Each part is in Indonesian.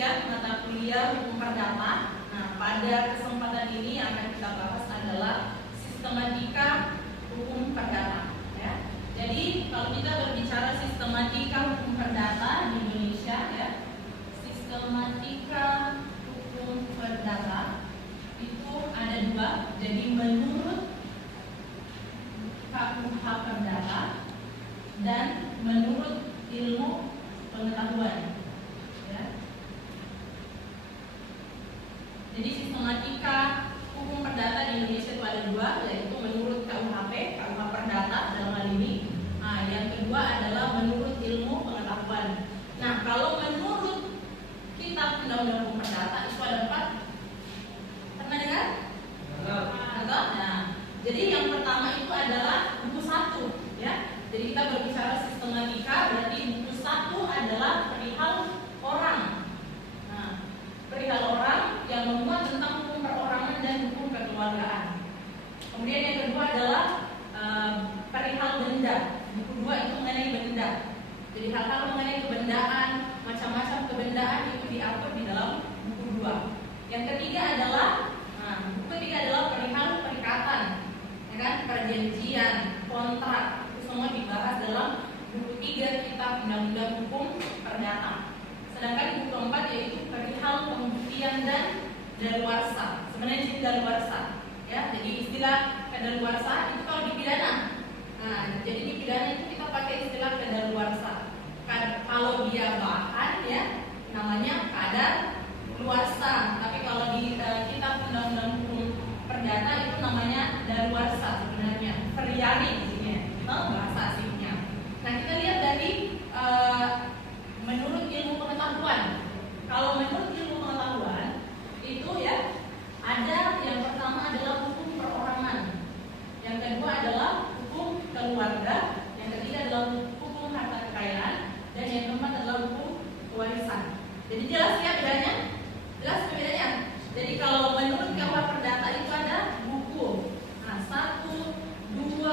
kajian mata kuliah hukum perdata. Nah, pada kesempatan ini akan kita bahas adalah sistematika hukum perdata. Ya. Jadi kalau kita berbicara sistematika hukum perdata di Indonesia, ya, sistematika hukum perdata itu ada dua. Jadi menurut KUH Perdata dan menurut ilmu pengetahuan. Ya. Jadi sistematika hukum perdata di Indonesia itu ada dua, yaitu menurut KUHP, KUH Perdata dalam hal ini. Nah, yang kedua adalah menurut ilmu pengetahuan. Nah, kalau menurut Kitab Undang-Undang Hukum Perdata itu ada 4. Pernah dengar? Atau? Nah, jadi yang pertama itu adalah buku 1, ya. Jadi kita berbicara sistematika, berarti buku 1 adalah perihal orang. Nah, perihal orang yang memuat tentang hukum perorangan dan hukum kekeluargaan. Kemudian yang kedua adalah perihal benda. Buku 2 itu mengenai benda. Jadi hal-hal mengenai kebendaan, macam-macam kebendaan itu diatur di dalam buku 2. Yang ketiga adalah buku ketiga adalah perihal perikatan, ya kan? Perjanjian, kontrak, itu semua dibahas dalam buku 3 Kitab Undang-Undang Hukum Perdata. Sedangkan buku keempat yaitu perihal pembuktian dan daluarsa. Sebenarnya itu daluarsa, ya. Jadi istilah kadaluarsa itu kalau di pidana. Nah, jadi di pidana itu kita pakai istilah kadaluarsa. Kalau dia bahan, ya, namanya kadaluarsa. Tapi kalau di Kitab Undang-Undang Hukum Perdata itu namanya daluarsa sebenarnya. Periani di sini, itu bahasa aslinya. Nah, kita lihat dari menurut ilmu pengetahuan. Kalau menurut ilmu pengetahuan itu, ya, ada yang pertama adalah hukum perorangan, yang kedua adalah hukum keluarga, yang ketiga adalah hukum harta kekayaan, dan yang keempat adalah hukum kewarisan. Jadi jelas ya bedanya? Jelas bedanya? Jadi kalau menurut KUH Perdata itu ada buku. Nah, 1, 2,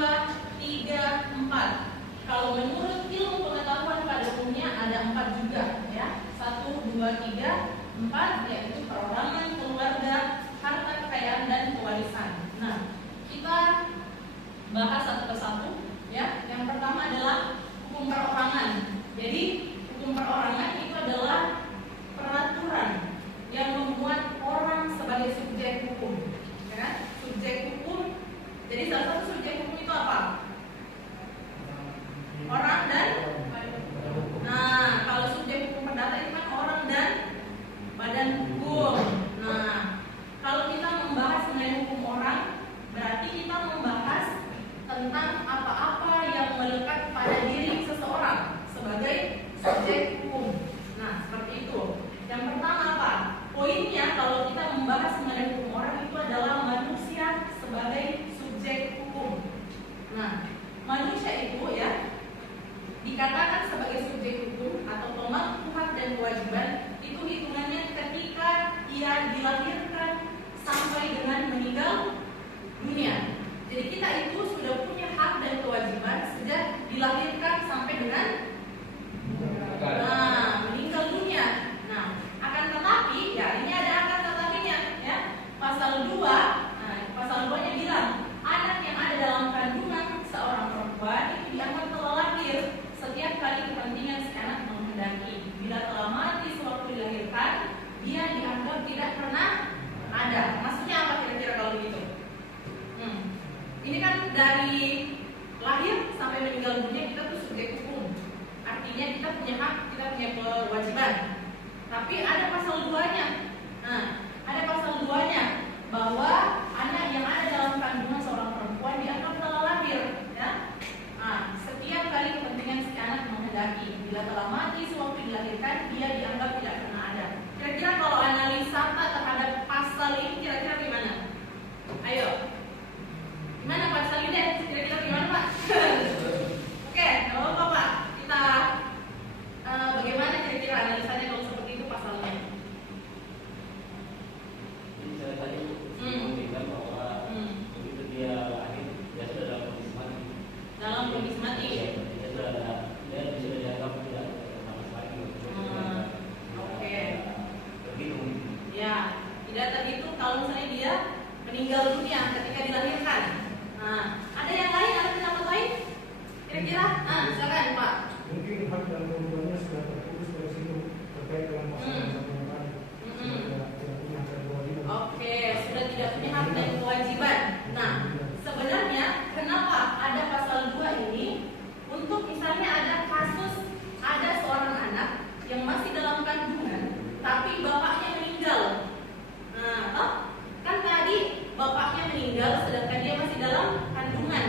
3, 4. Kalau menurut ilmu pengetahuan pada umumnya ada 4 juga, ya. 1, 2, 3, 4, yaitu perorangan, keluarga, harta kekayaan, dan kewarisan. Nah, kita bahas satu persatu, ya. Yang pertama adalah hukum perorangan. Jadi hukum perorangan itu adalah peraturan yang memuat orang sebagai subjek hukum, ya kan? Subjek hukum. Jadi salah satu subjek hukum itu apa? Orang dan. Nah, kalau subjek hukum perdata itu kan orang dan badan hukum. Nah, kalau kita membahas mengenai hukum orang, berarti kita membahas tentang apa-apa yang melekat pada diri seseorang sebagai subjek hukum. Nah, seperti itu. Yang pertama apa? Poinnya kalau kita membahas mengenai hukum orang itu adalah manusia sebagai subjek hukum. Nah, manusia itu, ya, dikatakan sebagai subjek hukum atau pemangku hak dan kewajiban itu hitungannya ketika ia dilahirkan sampai dengan meninggal dunia. Jadi kita itu sudah punya hak dan kewajiban sejak dilahirkan sampai dengan meninggal dunia. Nah, akan tetapi, ya, ini ada akan tetapinya, ya. Pasal 2, pasal 2-nya bilang anak yang ada dalam kandungan seorang perempuan itu dianggap telah lahir setiap kali kepentingan si anak menghendaki. Bila telah mati sewaktu dilahirkan, dia dianggap tidak pernah ada. Maksudnya apa kira-kira kalau begitu? Ini kan dari lahir sampai meninggal dunia kita tuh subjek hukum. Artinya kita punya hak, kita punya kewajiban. Tapi ada pasal 2-nya. Nah, ada pasal 2-nya bahwa anak yang ada dalam kandungan seorang perempuan dianggap telah lahir, ya. Nah, setiap kali kepentingan si anak menghendaki. Bila telah mati sewaktu dilahirkan, dia dianggap tidak pernah ada. Kira-kira kalau analisa terhadap pasal ini kira-kira gimana? Ayo. Gimana Pak Saliden? Kira-kira gimana Pak? Oke, nggak apa-apa Pak. Kita bagaimana kira-kira analisanya kalau seperti itu pasalnya? tidak terhitung kalau misalnya dia meninggal dunia ketika dilahirkan. Nah, ada yang lain, ada pendapat lain? Kira-kira? Silakan Pak. Mungkin hak dan kewajibannya sudah terputus dari situ terkait dengan pasangan satu yang lain. Tidak punya kewajiban. Oke, sudah tidak punya hak dan kewajiban. Nah, sebenarnya kenapa ada pasal 2 ini? Untuk misalnya ada kasus ada seorang anak yang masih dalam kandungan tapi bapaknya meninggal. Nah, kan tadi bapaknya meninggal sedangkan dia masih dalam kandungan.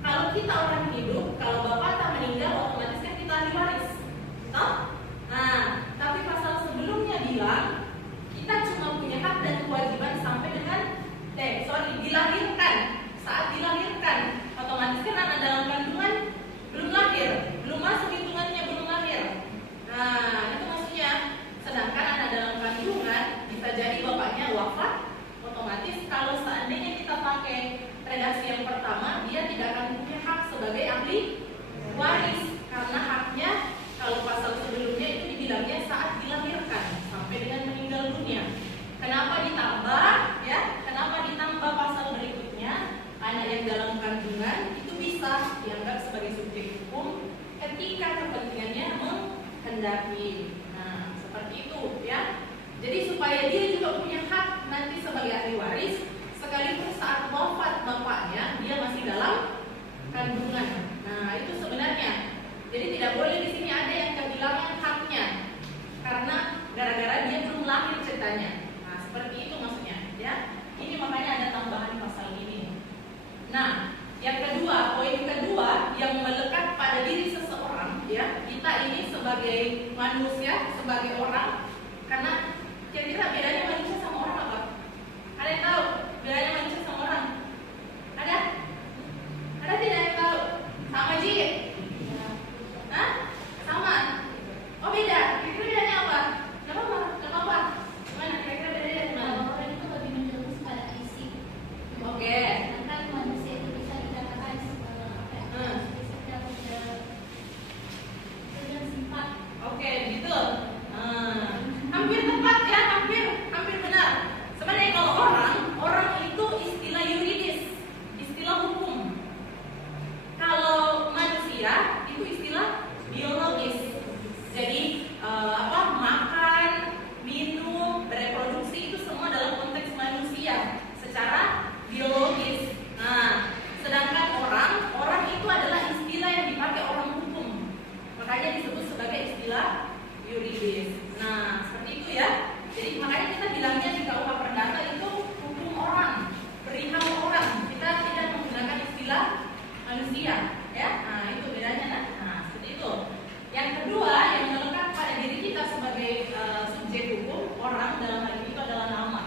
Kalau kita orang hidup, kalau bapak tak meninggal otomatis kan kita ahli waris. Nah, tapi pasal sebelumnya bilang kita cuma punya hak dan kewajiban sampai dengan dilahirkan. Saat dilahirkan, otomatis kan anak dalam kandungan belum lahir, belum masuk hitungannya belum lahir. Nah, itu maksudnya. Sedangkan anak dalam kandungan bisa jadi bapaknya wafat, otomatis kalau seandainya kita pakai redaksi yang pertama, dia tidak akan punya hak sebagai ahli waris karena haknya kalau pasal sebelumnya itu dibilangnya saat dilahirkan sampai dengan meninggal dunia. Kenapa ditambah? Ya, kenapa ditambah pasal berikutnya? Anak yang dalam kandungan itu bisa dianggap sebagai subjek hukum ketika kepentingannya menghendaki. Nah, seperti itu ya. Jadi supaya dia juga punya hak nanti sebagai ahli waris, sekalipun saat wafat bapaknya dia masih dalam kandungan. Nah, itu sebenarnya. Jadi tidak boleh di sini ada yang kehilangan haknya karena gara-gara dia belum lahir ceritanya. Nah, seperti itu maksudnya ya. Ini makanya ada tambahan pasal ini. Nah, yang kedua, poin kedua yang melekat pada diri seseorang ya. Kita ini sebagai manusia, sebagai orang, karena kira-kira bedanya manusia sama orang apa? Ada yang tahu bedanya manusia sama orang? Ada? Ada tidak yang tahu? Sama Ji? Hah? Sama? Oh beda? Kira-kira bedanya apa? Gak apa-apa? Gimana? Kira-kira bedanya di mana? Orang itu lebih menjurus pada isi. Oke. Sedangkan manusia itu bisa dikatakan sudah sifat. Oke, begitu. Hampir tepat ya, hampir benar. Sebenarnya kalau orang itu istilah yuridis, istilah hukum. Kalau manusia itu istilah biologis. Jadi makan, minum, bereproduksi itu semua dalam konteks manusia secara biologis. Nah, sedangkan orang itu adalah istilah yang dipakai orang hukum. Makanya disebut sebagai istilah yuridis. Nah, seperti itu ya. Jadi makanya kita bilangnya di KUH Perdata itu hukum orang, perihal orang. Kita tidak menggunakan istilah manusia, ya. Nah, itu bedanya. Nah, seperti itu. Yang kedua yang melekat pada diri kita sebagai subjek hukum orang dalam hal ini itu adalah nama.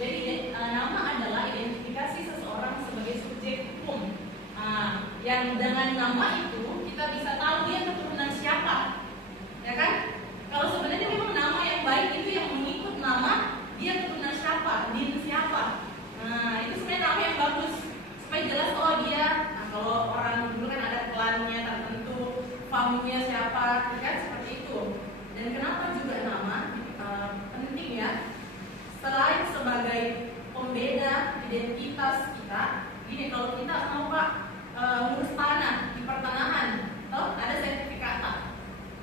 Jadi nama adalah identifikasi seseorang sebagai subjek hukum. Yang dengan nama itu kita bisa tahu dia keturunan siapa, ya kan? Kalau sebenarnya memang nama yang baik itu yang mengikut nama dia keturunan siapa, din siapa. Nah, itu sebenarnya nama yang bagus supaya jelas dia. Nah, kalau orang dulu kan ada klannya tertentu, familinya siapa, kan seperti itu. Dan kenapa juga nama penting ya? Selain sebagai pembeda identitas kita, gini kalau kita mau Pak ngurus tanah di pertanahan, ada sertifikat.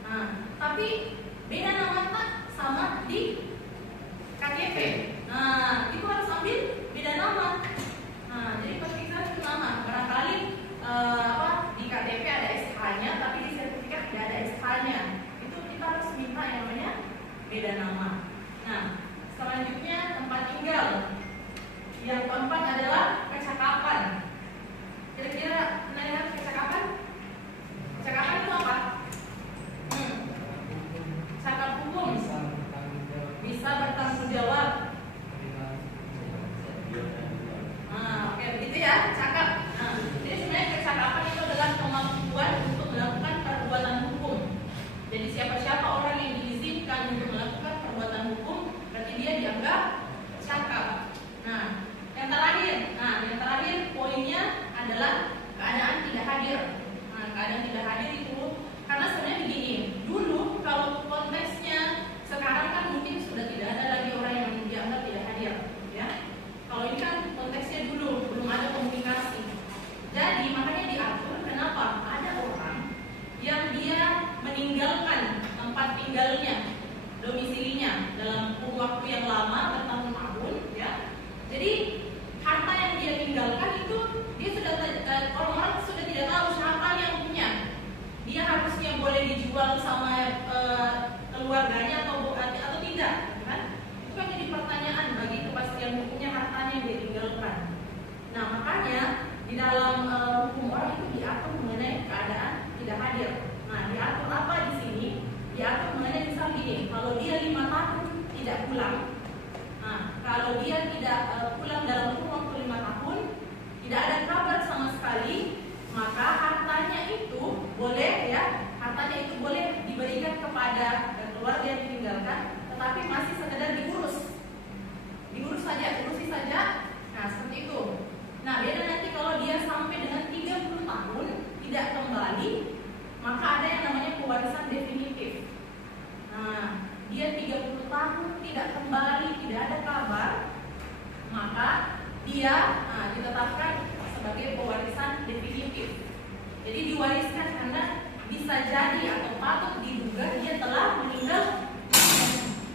Nah, tapi beda nama tak sama di KTP. Nah, itu harus ambil beda nama. Nah, jadi periksa itu nama. Barangkali di KTP ada SH-nya, tapi di sertifikat tidak ada SH-nya. Itu kita harus minta yang namanya beda nama. Nah, selanjutnya tempat tinggal. Yang keempat adalah kecakapan. Kira-kira pernah lihat kecakapan? Kecakapan itu apa? Cakap hukum. Bisa bertanggung jawab. Oke, begitu ya, cakap. Jadi sebenarnya kecakapan itu adalah kemampuan untuk melakukan perbuatan hukum. Jadi siapa-siapa orang yang diizinkan untuk melakukan perbuatan pulang. Nah, kalau dia tidak pulang dalam kurun waktu 5 tahun, tidak ada kabar sama sekali, maka hartanya itu boleh ya, hartanya itu boleh diberikan kepada keluarga yang ditinggalkan, tetapi masih sekedar diurus saja, urusi saja. Nah, seperti itu. Nah, beda nanti kalau dia sampai dengan 30 tahun tidak kembali, maka ada yang namanya pewarisan definitif. Nah, dia 30 tahun tidak kembali, tidak ada kabar, maka dia ditetapkan sebagai pewarisan definitif. Jadi diwariskan karena bisa jadi atau patut diduga dia telah meninggal.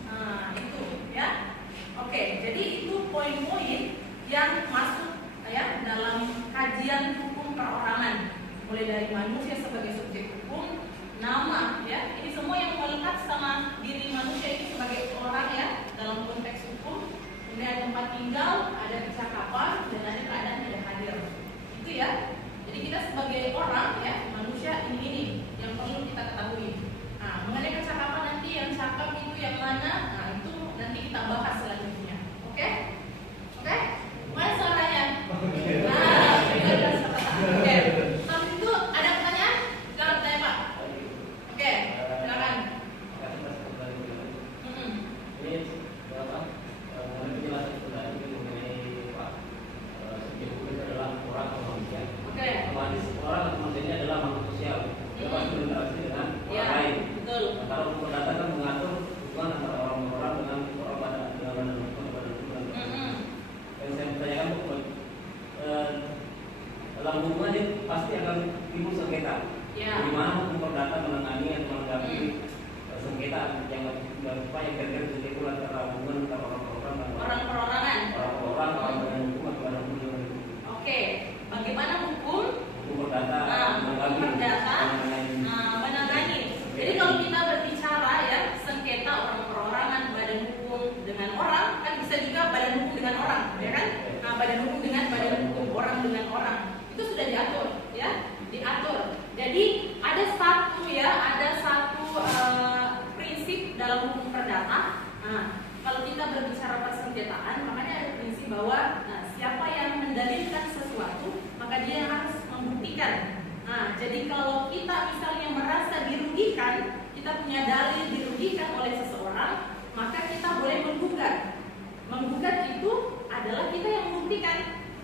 Nah, itu ya. Oke, jadi itu poin-poin yang masuk ya dalam kajian hukum perorangan, mulai dari manusia sebagai subjek hukum, nama ya, ini semua yang melekat sama diri manusia itu sebagai orang ya dalam konteks hukum. Kemudian ada tempat tinggal, ada kecakapan, dan ada keadaan tidak hadir. Itu ya. Jadi kita sebagai orang ya manusia ini yang perlu kita ketahui. Nah, mengenai kecakapan nanti yang cakap itu yang mana, nah itu nanti kita bahas selanjutnya. Oke? Oke? Mana suaranya? Nah, oke. Sampai itu ada pertanyaan? Jangan bertanya Pak. Oke, silakan. Ini berapa? Penjelasan tadi mengenai Pak subjek hukum adalah orang atau manusia. Oke. Otomatis orang atau manusia ini adalah makhluk sosial. Dia pasti berinteraksi dengan orang lain. Betul. Nah, kalau hukum perdata kan mengatur hubungan antara orang dengan orang pada badan hukum pada hukum. Yang saya bertanyakan dalam hubungan ini pasti akan timbul sengketa. Di mana hukum perdata menangani atau menanggapi sengketa yang kira-kira bisa timbul antara hubungan antara orang-orang dan Orang-perorangan. orang dengan hukum atau badan hukum dengan hukum. Oke, bagaimana hukum Perdata menangani. Jadi kalau kita berbicara ya sengketa orang perorangan, badan hukum dengan orang, kan bisa juga badan hukum dengan orang, ya kan? Nah, badan hukum dengan badan hukum, orang dengan orang, itu sudah diatur, ya, diatur. Jadi ada satu prinsip dalam hukum perdata. Nah, kalau kita berbicara persengketaan, makanya ada prinsip bahwa siapa yang mendalilkan sesuatu, maka dia harus membuktikan. Nah, jadi kalau kita misalnya merasa dirugikan, kita punya dalil dirugikan oleh seseorang, maka kita boleh menggugat. Menggugat itu adalah kita yang membuktikan.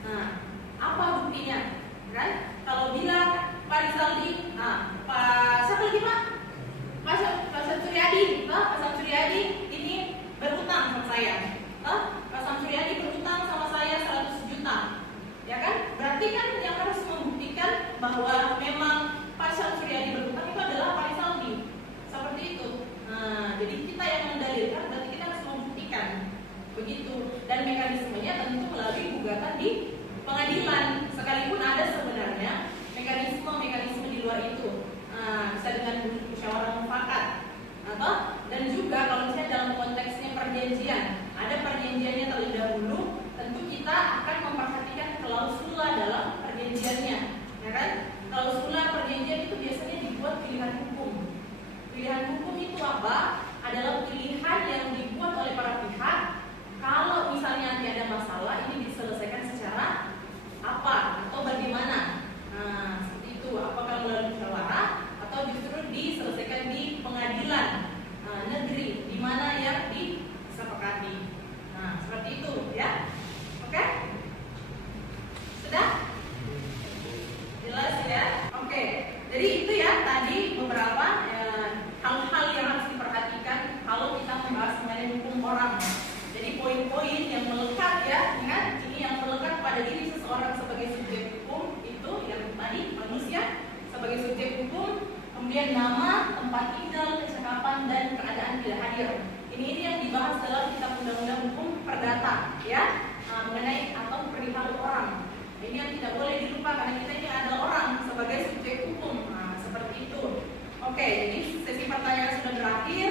Nah, apa buktinya? Kan? Kalau bilang Pak Rizaldi, Pak siapa lagi Pak? Pak Samsuriadi, Pak Samsuriadi ini berutang sama saya. Pak Samsuriadi berutang sama saya 100 juta. Ya kan? Berarti kan yang harus membuktikan bahwa memang Pak Samsuriadi berutang itu adalah Pak Rizaldi. Seperti itu. Nah, jadi kita yang mendalilkan, berarti kita harus membuktikan. Begitu. Dan mekanismenya tentu melalui gugatan di pengadilan. Sekalipun ada sebenarnya mekanisme di luar itu. Bisa dengan musyawarah mufakat. Dan juga kalau misalnya dalam konteksnya perjanjian, ada perjanjiannya terlebih dahulu, tentu kita akan memperhatikan klausula dalam perjanjiannya, ya kan? Klausula perjanjian itu biasanya dibuat pilihan hukum. Pilihan hukum itu apa? Adalah pilihan yang dibuat oleh para pihak. Kalau misalnya nanti ada masalah, ini diselesaikan secara apa atau bagaimana? Nah, seperti itu. Apakah melalui musyawarah atau justru diselesaikan di pengadilan negeri, di mana yang disepakati. Nah, seperti itu, ya. Oke? Sudah? Jelas ya? Oke. Jadi itu ya tadi beberapa hal-hal yang harus diperhatikan kalau kita membahas mengenai hukum orang. Jadi poin-poin yang melekat ya, ingat ini yang melekat pada diri seseorang sebagai subjek hukum itu yang tadi manusia sebagai subjek hukum, kemudian nama, tempat tinggal, kecakapan dan keadaan tidak hadir. Ini yang dibahas dalam kitab undang-undang hukum perdata ya, mengenai atau perihal orang. Ini yang tidak boleh dilupakan karena kita ini ada orang sebagai subjek hukum. Nah, seperti itu. Oke, jadi sesi pertanyaan sudah berakhir.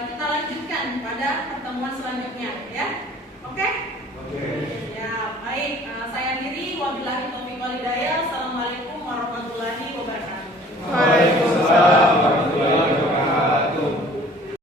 Kita lanjutkan pada pertemuan selanjutnya ya.